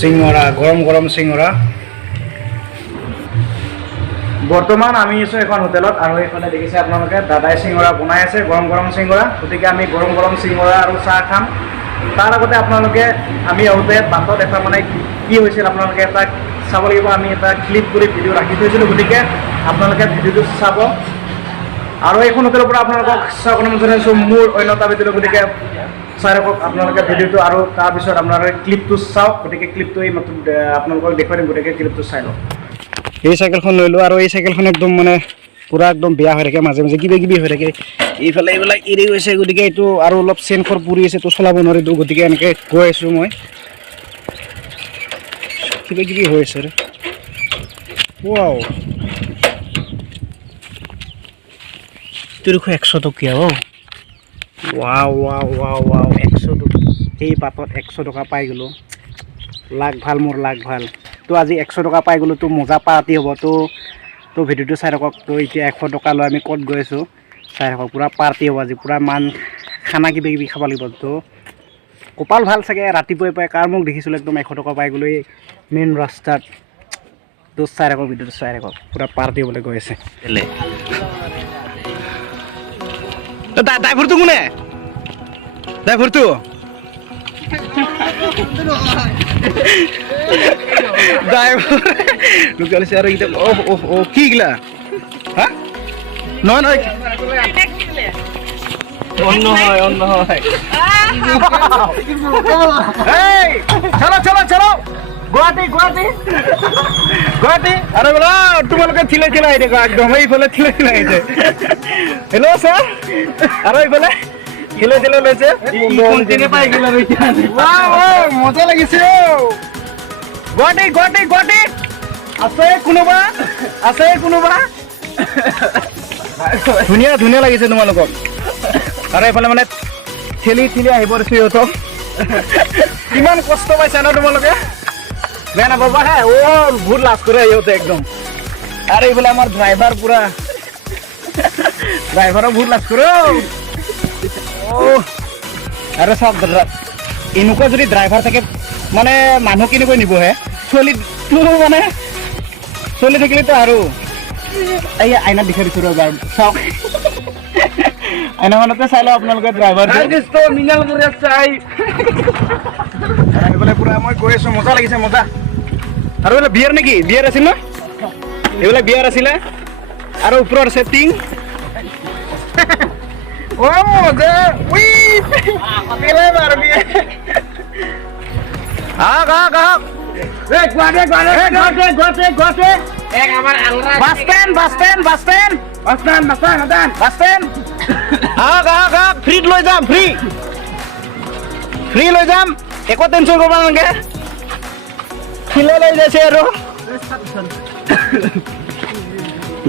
চিঙৰা গৰম গৰম চিঙৰা বৰ্তমান আমি আছো এখন হোটেলত আৰু এইফালে দেখিছে আপোনালোকে দাদাই চিঙৰা বনাই আছে গৰম গৰম চিঙৰা গতিকে আমি গৰম গৰম চিঙৰা আৰু চাহ খাম তাৰ আগতে আপোনালোকে আমি আহোঁতে বাটত এটা মানে কি হৈছিল আপোনালোকে এটা চাব লাগিব আমি এটা ক্লিপ কৰি ভিডিঅ' ৰাখি থৈছিলোঁ গতিকে আপোনালোকে ভিডিঅ'টো চাব আৰু এইখন হোটেলৰ পৰা আপোনালোকক স্বাগতম জনাইছোঁ মোৰ অন্যতা ভিডিঅ' গতিকে চাই ৰাখক আপোনালোকে ভিডিঅ'টো আৰু তাৰপিছত আপোনালোকে ক্লিপটো চাওক গতিকে ক্লিপটো এই মাত্ৰ আপোনালোকক দেখুৱাই দিম গতিকে ক্লিপটো চাই লওক এই চাইকেলখন লৈ লওঁ আৰু এই চাইকেলখন একদম মানে পুৰা একদম বেয়া হৈ থাকে মাজে মাজে কিবা কিবি হৈ থাকে এইফালে এইবিলাক এৰি গৈছে গতিকে এইটো আৰু অলপ চেনখৰ পুৰি আছে তো চলাব নোৱাৰিতো গতিকে এনেকৈ গৈ আছোঁ মই কিবা কিবি হৈ আছে ৱাও তিনিশ 100 টকীয়া ৱাও ৱাও ৱাও ৱাও 100 টকা এই পাতত 100 টকা পাই গ'লোঁ লাগ ভাল মোৰ লাগ ভাল তো আজি 100 টকা পাই গ'লোঁ তো মজা পাৰ্টি হ'ব তো ভিডিঅ'টো চাই থাকক তো এতিয়া 100 টকা লৈ আমি ক'ত গৈ আছোঁ চাই থাকক পুৰা পাৰ্টি হ'ব আজি পুৰা মান খানা কিবা কিবি খাব লাগিব তো কপাল ভাল চাগে ৰাতিপুৱাই পাই কাৰ মোক দেখিছিলোঁ একদম 100 টকা পাই গ'লোঁ এই মেইন ৰাস্তাত তো চাই থাকক ভিডিঅ'টো চাই থাকক পুৰা পাৰ্টি হ'বলৈ গৈ আছে ড্ৰাইভাৰটো কোনে ড্ৰাইভাৰটো ড্ৰাইভাৰ লুকাইছে আৰু এতিয়া কি গিলা হা নহয় নহয় অন্য হয় চলো চলো চলো গুৱাহাটী গুৱাহাটী গুৱাহাটী আৰু বোলা তোমালোকে ঠিলে ঠিলে আহি থাকা একদম এইফালে ঠিলে ঠিলে আহিছে হেল্ল' ছাৰ আৰু এইফালে ঠিলে ঠিলে লৈছে মজা লাগিছে গুৱাহাটী গুৱাহাটী গুৱাহাটী আছে কোনোবা ধুনীয়া ধুনীয়া লাগিছে তোমালোকক আৰু এইফালে মানে ঠেলি ঠেলি আহিব দিছো সিহঁতক কিমান কষ্ট পাইছা ন তোমালোকে বেয়া নাপাবা হে বহুত লাজ কৰে সিহঁতে একদম আৰু এইফালে আমাৰ ড্ৰাইভাৰ পুৰা ড্ৰাইভাৰক বহুত লাজ কৰে আৰু চব এনেকুৱা যদি ড্ৰাইভাৰ থাকে মানে মানুহ কেনেকৈ নিব হে চলিটো মানে চলি থাকিলেতো আৰু এই আইনাত দেখাই দিছোঁ ৰ'বা চাওক আইনাখনতে চাই লওঁ আপোনালোকে ড্ৰাইভাৰ এইফালে পুৰা মই গৈ আছোঁ মজা লাগিছে মজা আৰু এইবিলাক বিয়াৰ নেকি বিয়াৰ আছিল ন এইবিলাক বিয়াৰ আছিলে আৰু ওপৰত আছে টিং মজা ফ্ৰীত লৈ যাম ফ্ৰী লৈ যাম একো টেনশ্যন কৰিব নালাগে ফ্ৰীলে লৈ যাইছে আৰু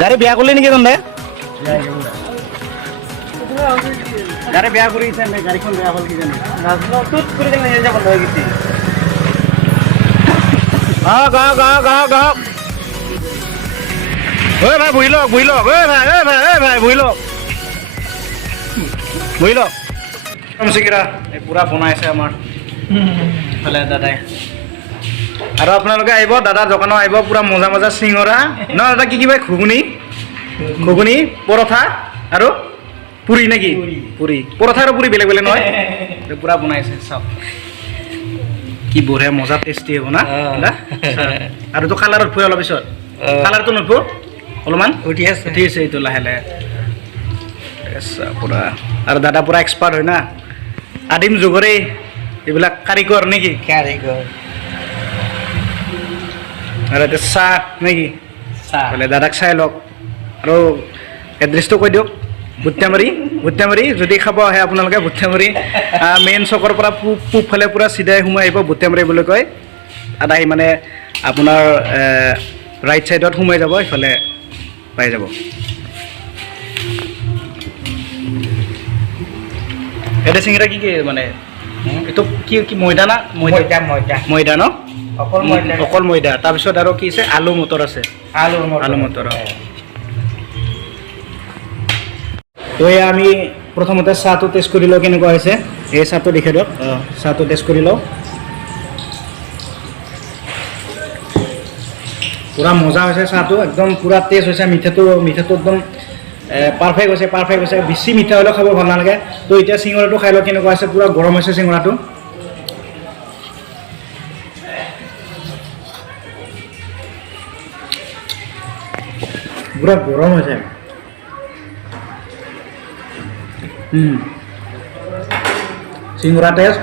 গাড়ী বেয়া কৰিলে নেকি তহঁতে গাড়ী বেয়া কৰিছে নে গাড়ীখন বেয়া হ'ল কি জানি তুত কৰি যাব লৈ গৈছে গাহক ঐ ভাই বহি লওক ভাই বহি লওক চিকিৰা এই পুৰা বনাইছে আমাৰ ভালে দাদাই আৰু আপোনালোকে আহিব দাদাৰ দোকানত আহিব পুৰা মজা মজা চিঙৰা ন দাদা কি কিবা ঘুগুনি পৰঠা আৰু পুৰি নেকি পুৰি পৰঠা আৰু পুৰি বেলেগ বেলেগ নহয় পুৰা বনাইছে চাওক কি বঢ়িয়া মজা টেষ্টি হ'ব না আৰু তো কালাৰত ফুৰে অলপ পিছত কালাৰটো নুঠব অলপমান উঠি আছে এইটো লাহে লাহে পুৰা আৰু দাদা পুৰা এক্সপাৰ্ট হয় না আদিম যুগৰে এইবিলাক কাৰিকৰ নেকি আৰু এতিয়া চাহ নেকি বোলে দাদাক চাই লওক আৰু এড্ৰেছটো কৈ দিয়ক ভুট্টামাৰি যদি খাব আহে আপোনালোকে ভুট্টামাৰি মেইন চকৰ পৰা পূব ফালে পুৰা চিধাই সোমাই আহিব ভুট্টামাৰি বুলি কয় তাত আহি মানে আপোনাৰ ৰাইট চাইডত সোমাই যাব এইফালে পাই যাব এটা চিঙৰা কি মানে এইটো কি ময়দা না ময়দা ন অকল ময়দা তাৰপিছত আৰু কি আছে আলু মটৰ আছে আলু মটৰ তো আমি প্ৰথমতে চাহটো টেষ্ট কৰি লওঁ কেনেকুৱা হৈছে এই চাহটো দেখাই দিয়ক চাহটো টেষ্ট কৰি লওঁ পুৰা মজা হৈছে চাহটো একদম পুৰা টেষ্ট হৈছে মিঠাটো একদম পাৰফেক্ট হৈছে বেছি মিঠা হ'লেও খাব ভাল নালাগে তো এতিয়া চিঙৰাটো খাই লওঁ কেনেকুৱা আছে পুৰা গৰম হৈছে চিঙৰাটো পুৰা গৰম হৈছে চিঙৰা টেষ্ট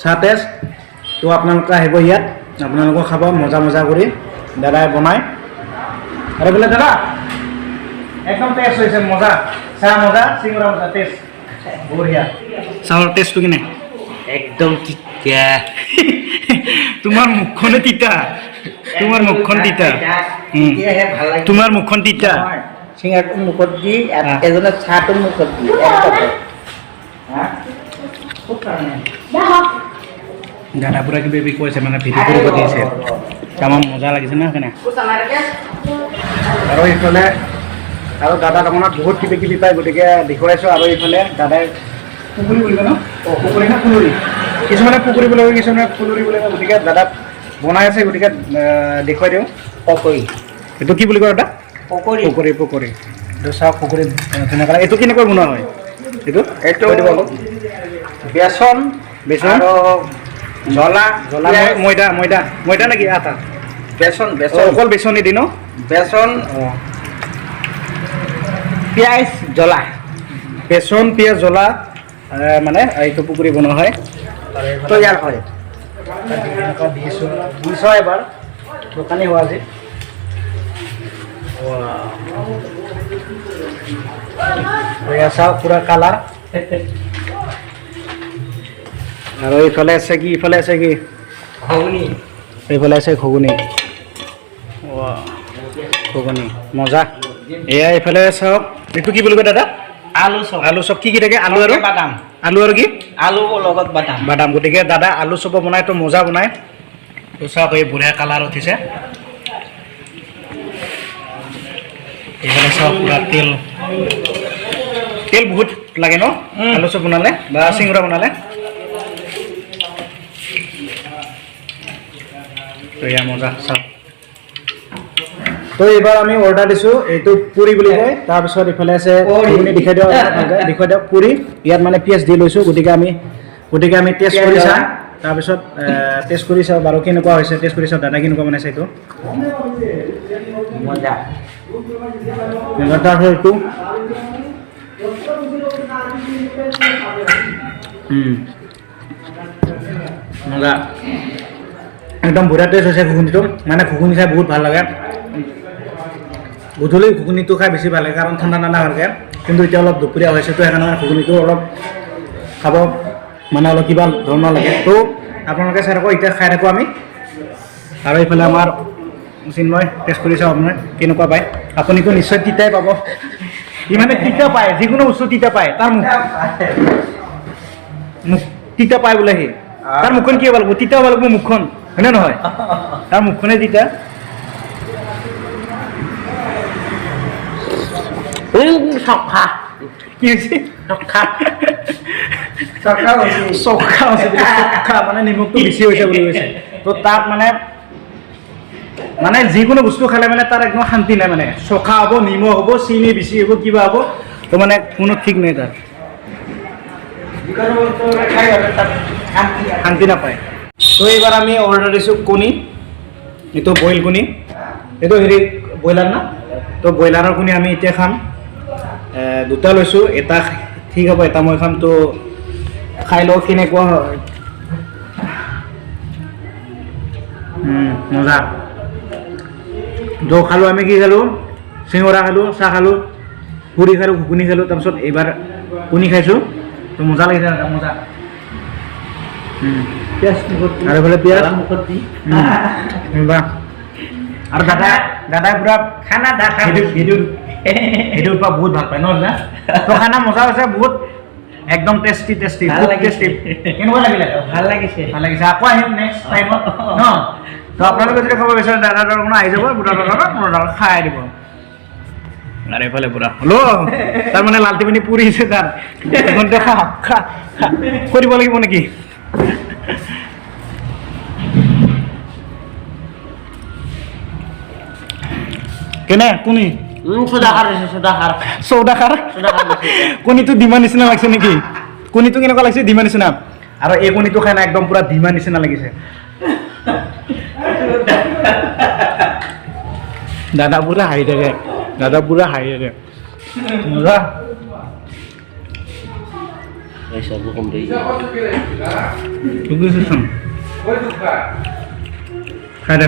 চাহ টেষ্ট তো আপোনালোকে আহিব ইয়াত আপোনালোকক খাব মজা কৰি দাদাই বনায় আৰু বোলে দাদা একদম টেষ্ট হৈছে মজা চাহ মজা চিঙৰা মজা টেষ্ট বঢ়িয়া চাহৰ টেষ্টটো কেনে একদম তিতা তোমাৰ মুখখনে তিতা তোমাৰ মুখখন তিতা তেতিয়াহে ভাল লাগে তোমাৰ মুখখন তিতা চিঙৰাটো মুখত দি এজনে চাহটো মুখত দি দাদা পুৰা কিবা কৈছে মানে ভিডিঅ' কৰিব দিছে তামাম মজা লাগিছে না সেইকাৰণে আৰু এইফালে আৰু দাদা তাৰমানে বহুত কিবি পায় গতিকে দেখুৱাইছোঁ আৰু এইফালে দাদাই পুকুৰী বুলিব ন পুকুৰী না ফুলুৰি কিছুমানে পুকুৰী বুলি কয় কিছুমানে ফুলুৰি বুলি কয় গতিকে দাদাক বনাই আছে গতিকে দেখুৱাই দিওঁ পকৰি এইটো কি বুলি কয় দাদা পকৰি এইটো চাওক পুকুৰী ধুনীয়াকৈ এইটো কেনেকৈ বনোৱা হয় এইটো দিব অলপ বেচন আৰু জ্বলা ময়দা নেকি আটা বেচন অকল বেচন দি ন বেচন অঁ পিঁয়াজ জ্বলা বেচন পিঁয়াজ জ্বলা মানে এইটো পুকুৰী বনোৱা হয় তৈয়াৰ হয় দিছোঁ বুজিছ এবাৰ দোকানী হোৱা আজি চাওক পুৰা কালাৰ আৰু এইফালে আছে কি এইফালে আছে ঘুগুনি মজা এয়া এইফালে চাওক এইটো কি বুলি কয় দাদা আলু চপ কি থাকে আলু আৰু বাদাম কি আলু লগত বাদাম গতিকে দাদা আলু চপ বনাই তো মজা বনায় তো চাওক এই বঢ়িয়া কালাৰ উঠিছে এইফালে চাওক পুৰা তেল বহুত লাগে ন আলু চপ বনালে বা চিঙৰা বনালে তো এয়া মজা চাওক তো এইবাৰ আমি অৰ্ডাৰ দিছোঁ এইটো পুৰি বুলি কয় তাৰপিছত ইফালে আছে ঘুগুনি দেখুৱাই দিয়ক পুৰি ইয়াত মানে পিঁয়াজ দি লৈছোঁ গতিকে আমি টেষ্ট কৰি চাওঁ তাৰপিছত টেষ্ট কৰি চাওঁ বাৰু কেনেকুৱা হৈছে টেষ্ট কৰি চাওঁ দাদা কেনেকুৱা বনাইছে এইটো মজা তাৰপিছত এইটো মজা একদম বঢ়িয়া টেষ্ট হৈছে ঘুগুনিটো মানে ঘুগুনি খাই বহুত ভাল লাগে গধূলি ঘুগুনিটো খাই বেছি ভাল লাগে কাৰণ ঠাণ্ডা হোৱাকৈ কিন্তু এতিয়া অলপ দুপৰীয়া হৈছেতো সেইকাৰণে ঘুগুনিটো অলপ খাব মানে অলপ কিবা ধৰণৰ লাগে তো আপোনালোকে চাই থাকক এতিয়া খাই থাকোঁ আমি আৰু এইফালে আমাৰ চিন্ময় টেষ্ট কৰি চাওঁ আপোনাৰ কেনেকুৱা পায় আপুনিতো নিশ্চয় তিতাই পাব ই মানে তিতা পায় যিকোনো বস্তু তিতা পায় তাৰ মুখ তিতা পায় বোলে সি তাৰ মুখখন কি হ'ব লাগিব তিতা হ'ব লাগিব মুখখন হয়নে নহয় তাৰ মুখখনে তিতা চখা কি হৈছে চখা মানে নিমখটো বেছি হৈছে বুলি কৈছে তো তাত মানে যিকোনো বস্তু খালে মানে তাৰ একদম শান্তি নাই মানে চখা হ'ব নিমখ হ'ব চেনি বেছি হ'ব কিবা হ'ব তো মানে কোনো ঠিক নাই তাৰ শান্তি নাপায় তো এইবাৰ আমি অৰ্ডাৰ দিছোঁ কণী এইটো বইল কণী এইটো ব্ৰইলাৰ না তো ব্ৰইলাৰৰ কণী আমি এতিয়া খাম দুটা লৈছোঁ এটা ঠিক হ'ব এটা মই খাম তো খাই লওঁ কেনেকুৱা হয় মজা খালোঁ আমি কি খালোঁ চিঙৰা খালোঁ চাহ খালোঁ পুৰি খালোঁ ঘুগুনি খালোঁ তাৰপিছত এইবাৰ কণী খাইছোঁ তো মজা লাগিছে মজা আৰু এইফালে পিঁয়াজ মুখত দি আৰু দাদাই পুৰা খানা ভিডিঅ'ৰ পৰা বহুত ভাল পায় ন দাদা তো খানা মজা হৈছে বহুত একদম টেষ্টি কেনেকুৱা লাগিলে ভাল লাগিছে আকৌ আহিম নেক্সট টাইমত ন তো আপোনালোকে যদি খাব বিচাৰে দাদাৰ কোনো আহি যাব দাদা খাই দিব আৰু এইফালে পুৰা হলো তাৰ মানে লালটি পানী পুৰিছে তাৰ কৰিব লাগিব নেকি কেনে কোনি সুদাখাৰ আছে সুদাখাৰ চৌদাখাৰ কণীটো ডিমা নিচিনা লাগিছে নেকি কণীটো কেনেকুৱা লাগিছে ডিমা নিচিনা আৰু এই কণীটো খাই না একদম পুৰা ডিমা নিচিনা লাগিছে দাদা পুৰা হাঁহি থাকে মজা পইচাবোৰ কম দেই খাই দে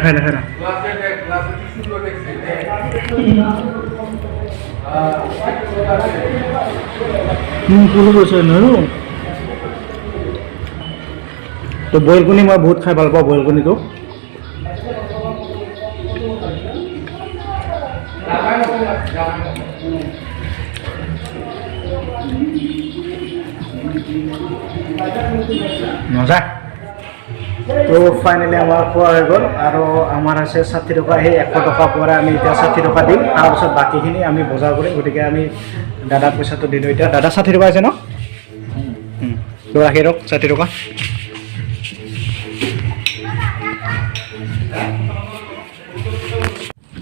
তো বইল কণী মই বহুত খাই ভাল পাওঁ বইল কণীটো মজা তো ফাইনেলি আমাৰ খোৱা হৈ গ'ল আৰু আমাৰ আছে 60 টকা সেই 100 টকা পৰা আমি এতিয়া 60 টকা দিম তাৰপিছত বাকীখিনি আমি বজাৰ কৰিম গতিকে আমি দাদাক পইচাটো দিলোঁ এতিয়া দাদা 60 টকা আছে ন তো ৰাখি ৰখ 60 টকা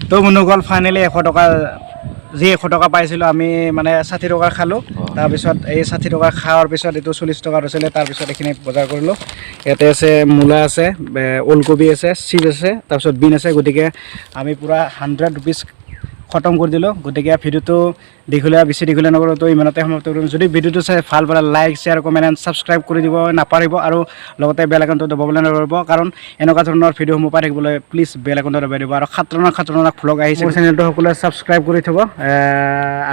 তো বন্ধুসকল ফাইনেলি 100 টকা যি 100 টকা পাইছিলোঁ আমি মানে 60 টকা খালোঁ তাৰপিছত এই 60 টকা খোৱাৰ পিছত এইটো 40 টকা হৈছিলে তাৰপিছত এইখিনি বজাৰ কৰিলোঁ ইয়াতে আছে মূলা আছে ওলকবি আছে চিজ আছে তাৰপিছত বিন আছে গতিকে আমি পূৰা 100 ৰুপিজ খতম কৰি দিলোঁ গতিকে ভিডিঅ'টো বেছি দীঘলীয়া নকৰোঁ তো ইমানতে সমাপ্ত কৰিম যদি ভিডিঅ'টো চাই ভাল পালে like share comment and subscribe কৰি দিব নাপাহৰিব আৰু লগতে বেল আইকনটো দবাবলৈ নাপাহৰিব কাৰণ এনেকুৱা ধৰণৰ ভিডিঅ'সমূহ পাই থাকিবলৈ প্লিজ বেল আইকনটো দবাই দিব আৰু খাতৰনাক ভ্লগ আহিছে চেনেলটো সকলোৱে ছাবস্ক্ৰাইব কৰি থ'ব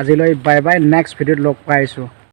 আজিলৈ বাই বাই নেক্সট ভিডিঅ'ত লগ পাই আছোঁ